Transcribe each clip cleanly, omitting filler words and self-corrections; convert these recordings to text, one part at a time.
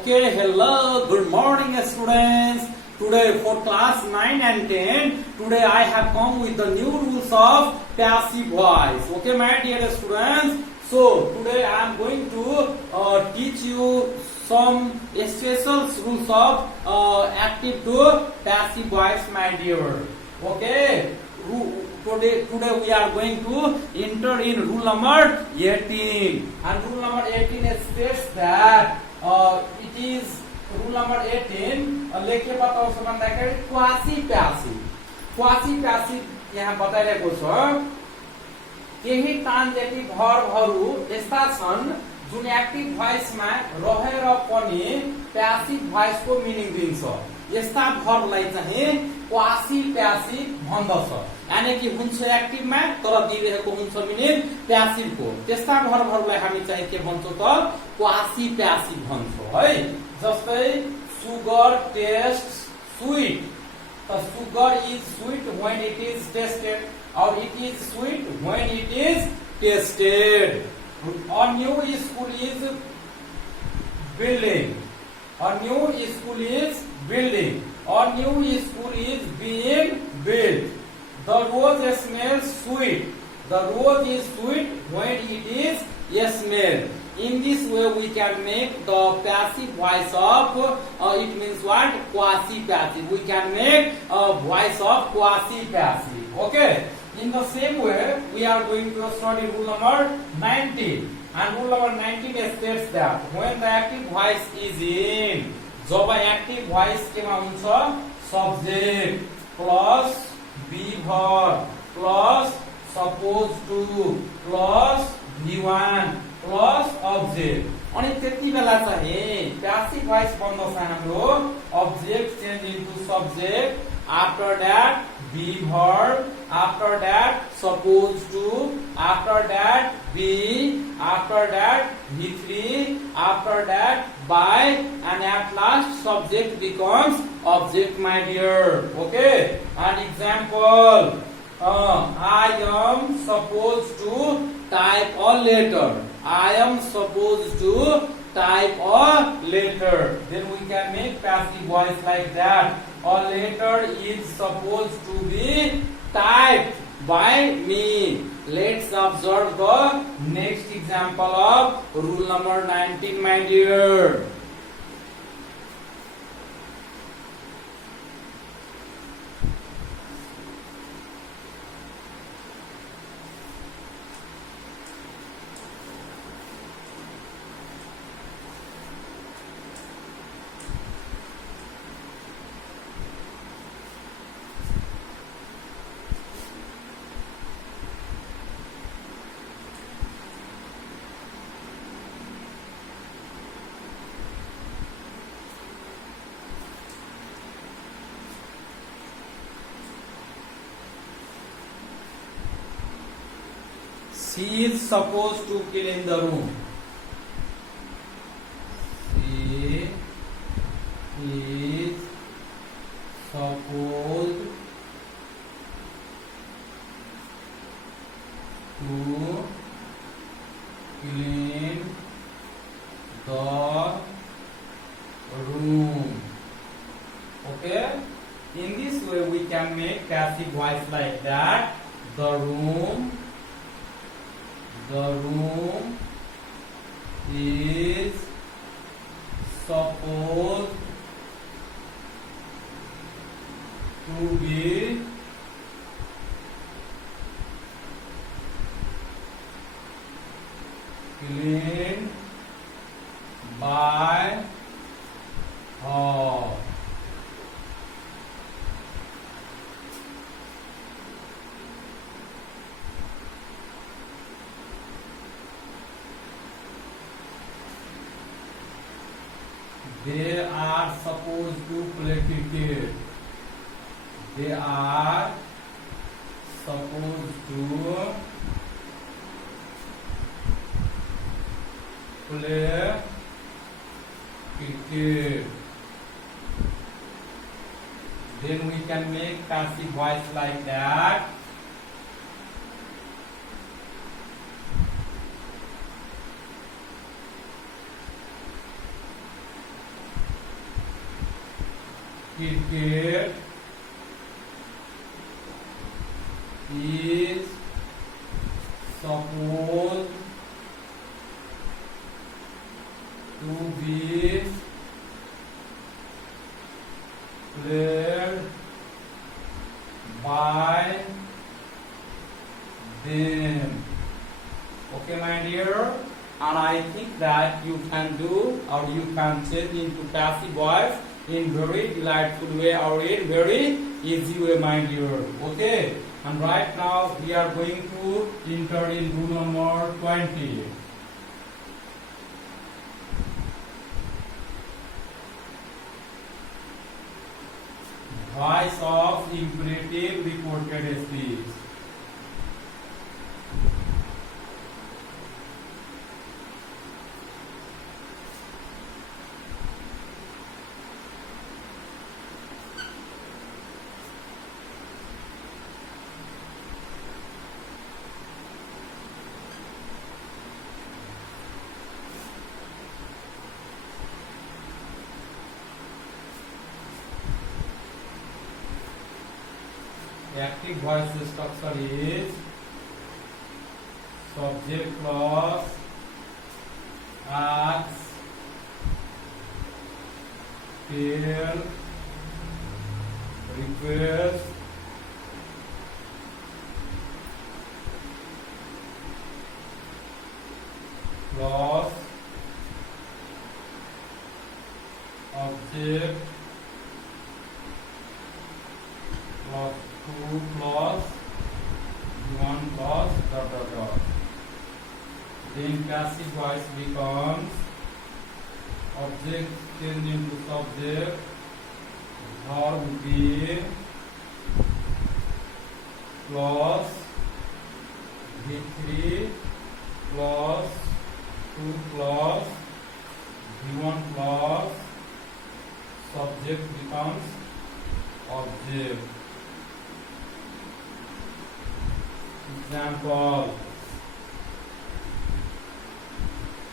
Okay, hello, good morning students. Today for class 9 and 10, today I have come with the new rules of passive voice. Okay, my dear students. So today I am going to teach you some special rules of active to passive voice, my dear. Okay. Today we are going to enter in rule number 18, and rule number 18 states that it is rule number 18 लेखे बताउँछ भन्दाखेरि quasi passive यहाँ बताइरहेको छ केही ट्रान्जेक्टिभ भर्बहरू यस्ता छन् जुन active भोइसमा रहेर पनि passive भोइसको meaning दिन्छ। यस्ता भर्बलाई चाहिँ क्वासी प्यासिभ भन्दछ, यानी कि हुन्छ एक्टिभमा तर दिइरहेको हुन्छ मिनिङ प्यासिभको। त्यस्ता भर्बहरूलाई हामी चाहिँ के भन्छौँ त क्वासी प्यासिभ भन्छौँ है। जस्तै सुगर टेस्ट स्वीट, त sugar is sweet when it is tested or it is sweet when it is tested. A new school is building. A new school is building. A new school is being built. The rose smells sweet. The rose is sweet when it is smelled. In this way, we can make the passive voice of it means what? Quasi passive. We can make a voice of quasi passive. Okay. In the same way, we are going to study rule number 19. And rule number 19 states that when the active voice is in, जब active voice केमा हुन्छ subject plus be verb plus supposed to plus V1 plus object. अनि त्यति बेला चाहिँ passive voice बन्दछ हाम्रो object change into subject, after that be verb, after that supposed to, after that be, after that V3, after that by, and at last subject becomes object, my dear. Okay. An example, I am supposed to type a letter. I am supposed to type a letter. Then we can make passive voice like that. A letter is supposed to be typed by me. Let's observe the next example of rule number 19, my dear. She is supposed to clean the room. She is supposed to clean the room. Okay? In this way we can make passive voice like that. The room is supposed to be cleaned by her. They are supposed to play cricket. They are supposed to play cricket. Then we can make passive voice like that. cricket is supposed to be played by them. Okay, my dear, and I think that you can do, or you can change into passive voice in very delightful way or in very easy way, my dear. Okay, and right now we are going to enter in rule number 20. Voice of imperative reported speech. Active voice structure is subject plus ask, tell, request, plus object plus 2 plus 1 plus ... Then passive voice becomes object change into subject, verb be plus V3 plus 2 plus V1 plus subject becomes object. Example: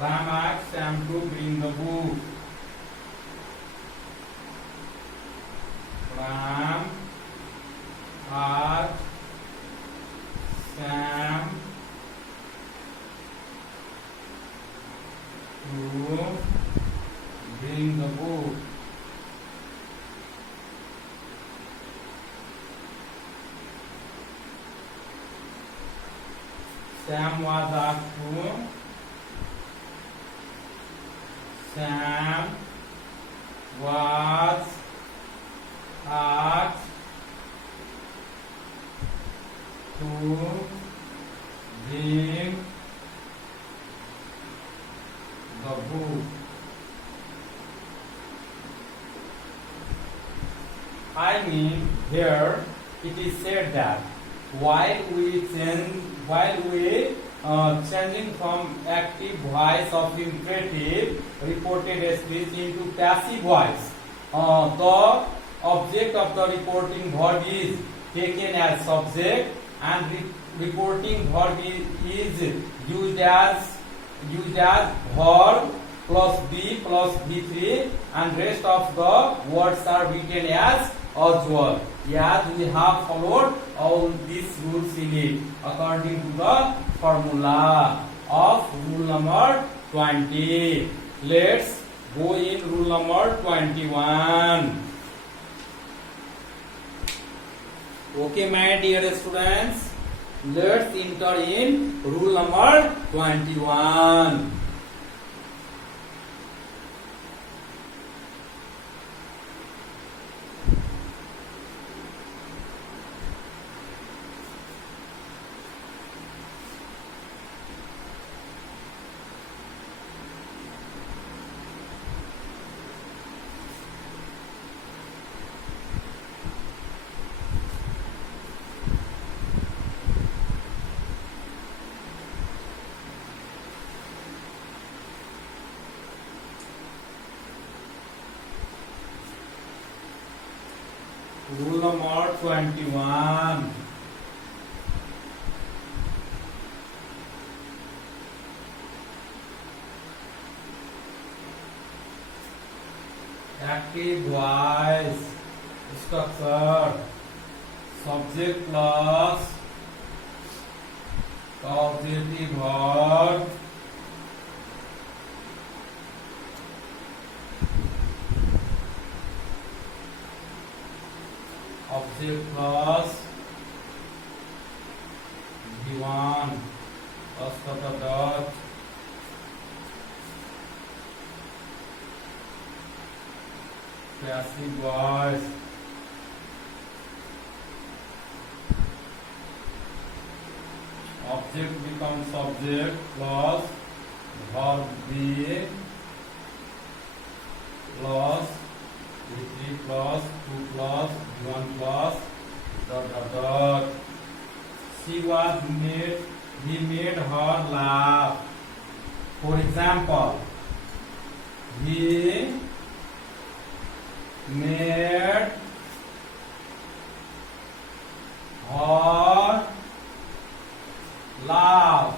Ram asked Sam to bring the book. Ram asked Sam to bring the book. Sam was asked to. Sam was asked to bring the book. I mean, here it is said that while we changing from active voice of imperative reported speech into passive voice, the object of the reporting verb is taken as subject, and reporting verb is used as verb plus B plus B3, and rest of the words are written as usual. Yes, we have followed all these rules in it according to the formula of rule number 20. Let's go in rule number 21. Okay, my dear students, let's enter in rule number 21. Rule number 21. Active voice structure. Subject plus causative verb object plus V1 plus dot passive voice object becomes subject plus verb B plus V3 plus 2 plus V1 plus dot. She made her laugh. For example, he made her laugh.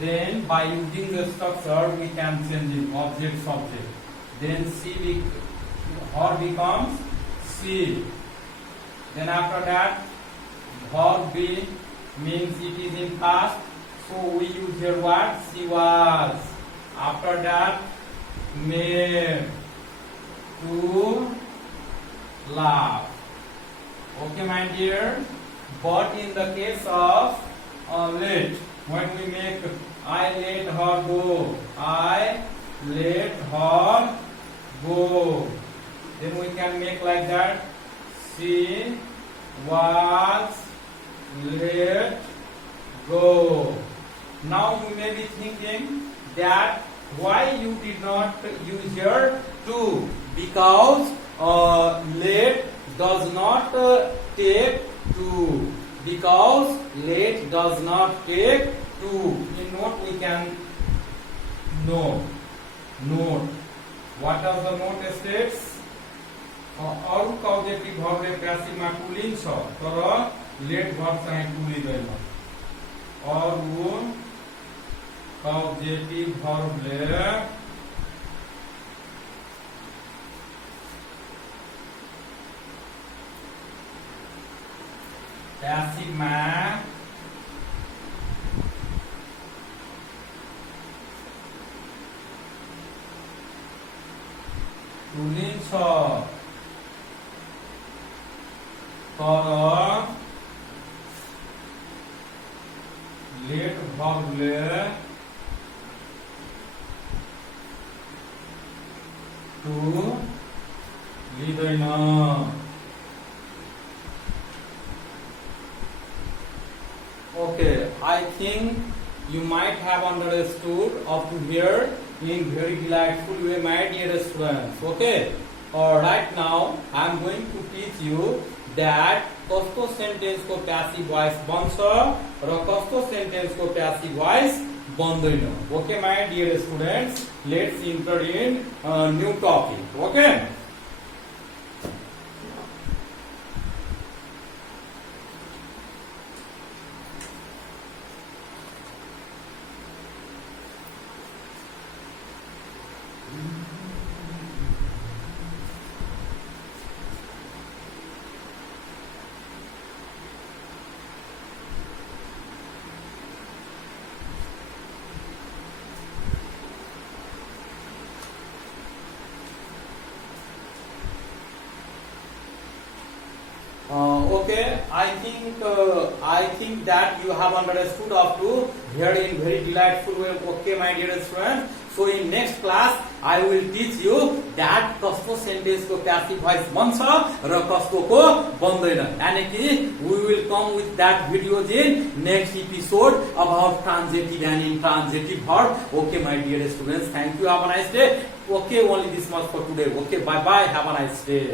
Then by using the structure we can change it object subject. Then her becomes she. Then after that verb B means it is in past, so we use here what? She was. After that made to laugh. Okay my dear, but in the case of let, when we make I let her go, I let her go, then we can make like that. She was let go. Now you may be thinking that why you did not use here to, because let does not take to, because let does not take to. In note we can note. What does the note states? अरु causative भर्बले प्यासिभमा to लिन्छ तर let verb चाहिँ to लिँदैन। अरु causative भर्बले प्यासिभमा टु लिन्छ तर लेट भर्बले टु लिँदैन। Okay, I think you might have understood up to here in very delightful way, my dear students. Okay, right now I am going to teach you that कस्तो sentence को passive voice बन्छ र कस्तो sentence को passive voice बन्दैन। Okay my dear students, let's enter in new topic. Okay, okay, I think that you have understood up to here in very delightful way. Okay, my dear students. So in next class I will teach you that कस्तो sentence को passive voice बन्छ र कस्तो को बन्दैन। यानी कि we will come with that videos in next episode about transitive and intransitive verb. Okay, my dear students. Thank you. Have a nice day. Okay, only this much for today. Okay, bye bye. Have a nice day.